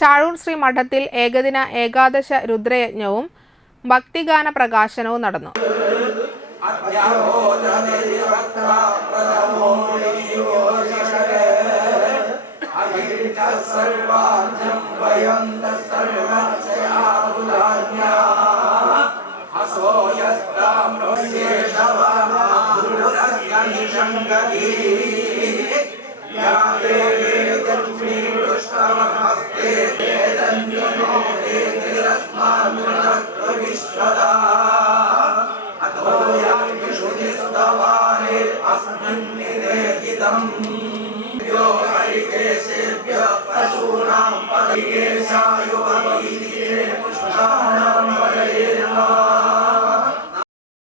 ചാഴൂർ ശ്രീ മഠത്തിൽ ഏകദിന ഏകാദശ രുദ്രയജ്ഞവും ഭക്തിഗാന പ്രകാശനവും നടന്നു.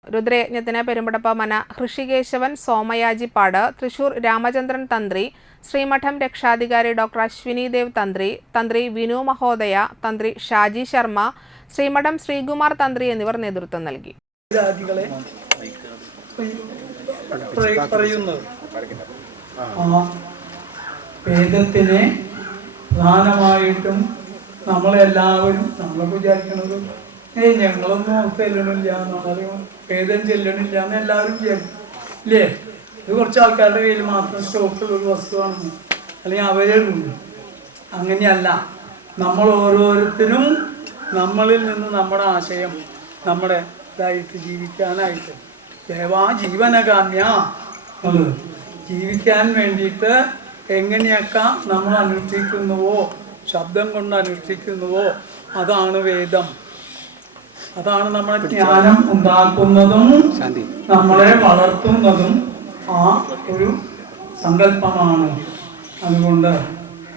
രുദ്രയജ്ഞത്തിന് പെരുമ്പടപ്പ മന ഹൃഷികേശവൻ സോമയാജിപ്പാട് തൃശൂർ രാമചന്ദ്രൻ തന്ത്രി ശ്രീമഠം രക്ഷാധികാരി ഡോക്ടർ അശ്വിനി ദേവ് തന്ത്രി തന്ത്രി വിനു മഹോദയ തന്ത്രി ഷാജി ശർമ്മ ശ്രീമഠം ശ്രീകുമാർ തന്ത്രി എന്നിവർ നേതൃത്വം നൽകി. പറയുന്നത് ആ വേദത്തിനെ പ്രധാനമായിട്ടും നമ്മളെല്ലാവരും നമ്മളെ വിചാരിക്കണത് ഏയ് ഞങ്ങളൊന്നും ചെല്ലണില്ല നമ്മൾ വേദം ചെല്ലണില്ല എന്ന് എല്ലാവരും വിചാരിക്കും. ഇല്ലേ? ഇത് കുറച്ച് ആൾക്കാരുടെ കയ്യിൽ മാത്രം സ്റ്റോക്കുള്ള ഒരു വസ്തുവാണെന്ന്. അല്ലെങ്കിൽ അവരുണ്ട് അങ്ങനെയല്ല. നമ്മൾ ഓരോരുത്തരും നമ്മളിൽ നിന്ന് നമ്മുടെ ആശയം നമ്മുടെ ഇതായിട്ട് ജീവിക്കാനായിട്ട് ദേവാ ജീവനകാമ്യ. ജീവിക്കാൻ വേണ്ടിയിട്ട് എങ്ങനെയൊക്കെ നമ്മൾ അനുഷ്ഠിക്കുന്നുവോ ശബ്ദം കൊണ്ട് അനുഷ്ഠിക്കുന്നുവോ അതാണ് വേദം. അതാണ് നമ്മളെ ജ്ഞാനം. ഉണ്ടാക്കുന്നതും നമ്മളെ വളർത്തുന്നതും ആ ഒരു സങ്കല്പമാണ്. അതുകൊണ്ട്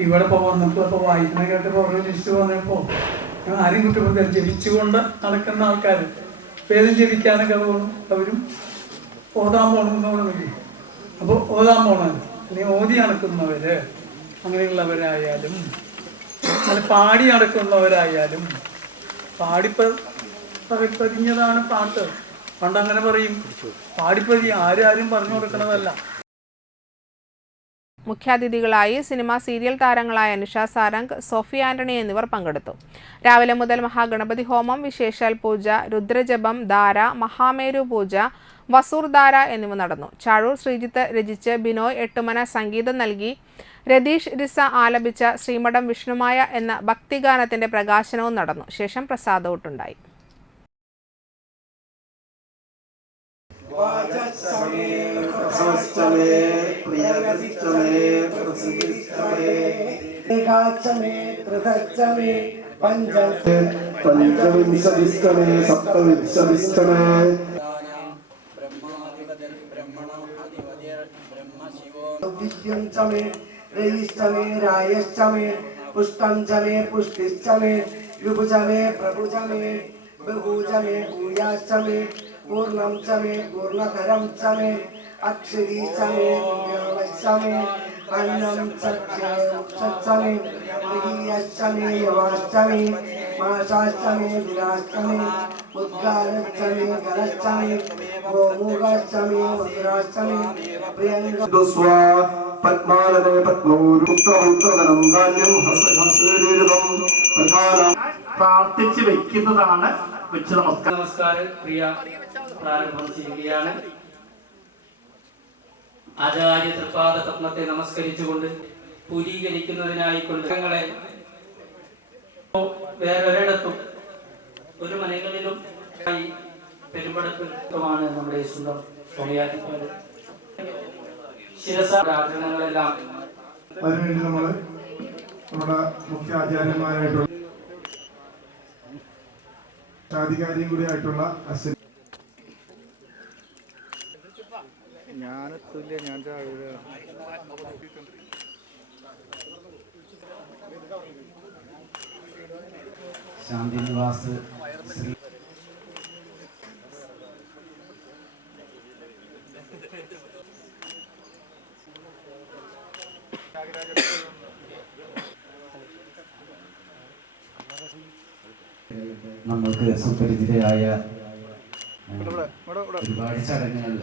ഇവിടെ ഇപ്പോൾ വന്നപ്പോൾ ഇപ്പോൾ വായിക്കുന്ന കേട്ടപ്പോൾ ഓരോ ലിസ്റ്റ് വന്നപ്പോൾ ഞാൻ ആരും കുറ്റപ്പെടുത്ത ജപിച്ചുകൊണ്ട് നടക്കുന്ന ആൾക്കാർ വേദം ജപിക്കാനൊക്കെ പോകണം അവരും ഓതാൻ പോകണമെന്നുള്ളതില്ലേ അപ്പോൾ ഓതാൻ പോണത് അല്ലെങ്കിൽ ഓതി നടക്കുന്നവര് അങ്ങനെയുള്ളവരായാലും അല്ല പാടി നടക്കുന്നവരായാലും പാടിപ്പ പതിഞ്ഞതാണ് പാട്ട്. പണ്ട് അങ്ങനെ പറയും പാടിപ്പതി ആരും പറഞ്ഞു കൊടുക്കണതല്ല. മുഖ്യാതിഥികളായി സിനിമ സീരിയൽ താരങ്ങളായ നിഷ സാരംഗ് സോഫി ആന്റണി എന്നിവർ പങ്കെടുത്തു. രാവിലെ മുതൽ മഹാഗണപതി ഹോമം വിശേഷാൽ പൂജ രുദ്രജപം ധാര മഹാമേരു പൂജ വസൂർ ധാര എന്നിവ നടന്നു. ചാഴൂർ ശ്രീജിത്ത് രചിച്ച് ബിനോയ് എട്ടുമന സംഗീതം നൽകി. രതീഷ് രിസ ആലപിച്ച ശ്രീമഠം വിഷ്ണുമായ എന്ന ഭക്തിഗാനത്തിന്റെ പ്രകാശനവും നടന്നു. ശേഷം പ്രസാദവും പ്രസവശ്ചമേ वाचस्तमे प्रसवस्तमे प्रियगतिस्तमे प्रसिद्धिस्तमे। एकाचमे त्रिसच्चमे पञ्चमे। पञ्चविंशतिस्तमे सप्तविंशतिस्तमे। ब्रह्मशिवोदिष्यञ्चमे रयिष्ठमे रायश्चमे पुष्पञ्चमे पुष्टिश्चमे विभुजमे प्रभुजमे बहुजमे भूयाश्चमे പൂർണം ചമേ പൂർണതരം ചമേ അക്ഷരീ ചമേ ചമേ അന്നം ചമേ യശ്ചമേ യവാശ്ചമേ മാഷാശ്ചമേ വിരാശ്ചമേ മുദ്ഗാലശ്ചമേ ഗലശ്ചമേ ഗോമൂഹാശ്ചമേ മധുരാശ്ചമേ പ്രിയങ്ക ധാന്യം പ്രധാന പ്രാർത്ഥിച്ച് വെക്കുന്നതാണ് വെച്ച് നമസ്കാരം. നമസ്കാരം. പ്രിയ പ്രാരംഭം ചെയ്യുകയാണ്. ആചാര്യ തൃപാദ തത്മത്തെ നമസ്കരിച്ചുകൊണ്ട് പൂരീകരിക്കുന്നതിനായിക്കൊണ്ട് ഞങ്ങളെ വേറൊരിടത്തും ഒരു മനകളിലും ആയി പെരുമ്പടത്തുമാണ് നമ്മുടെ സ്വന്തം സ്വാമിയാറ്റിപ്പാട്. ശിരസാരാധനങ്ങളെല്ലാം അതിനുവേണ്ടി നമ്മൾ നമ്മുടെ മുഖ്യ ആചാര്യന്മാരായിട്ടുള്ള അധികാരിയും കൂടി ആയിട്ടുള്ള ഞാൻ ശാന്തി നിവാസ് ശ്രീ നമ്മൾക്ക് സുപരിചിതയായ ഒരുപാട് ചടങ്ങുകൾ.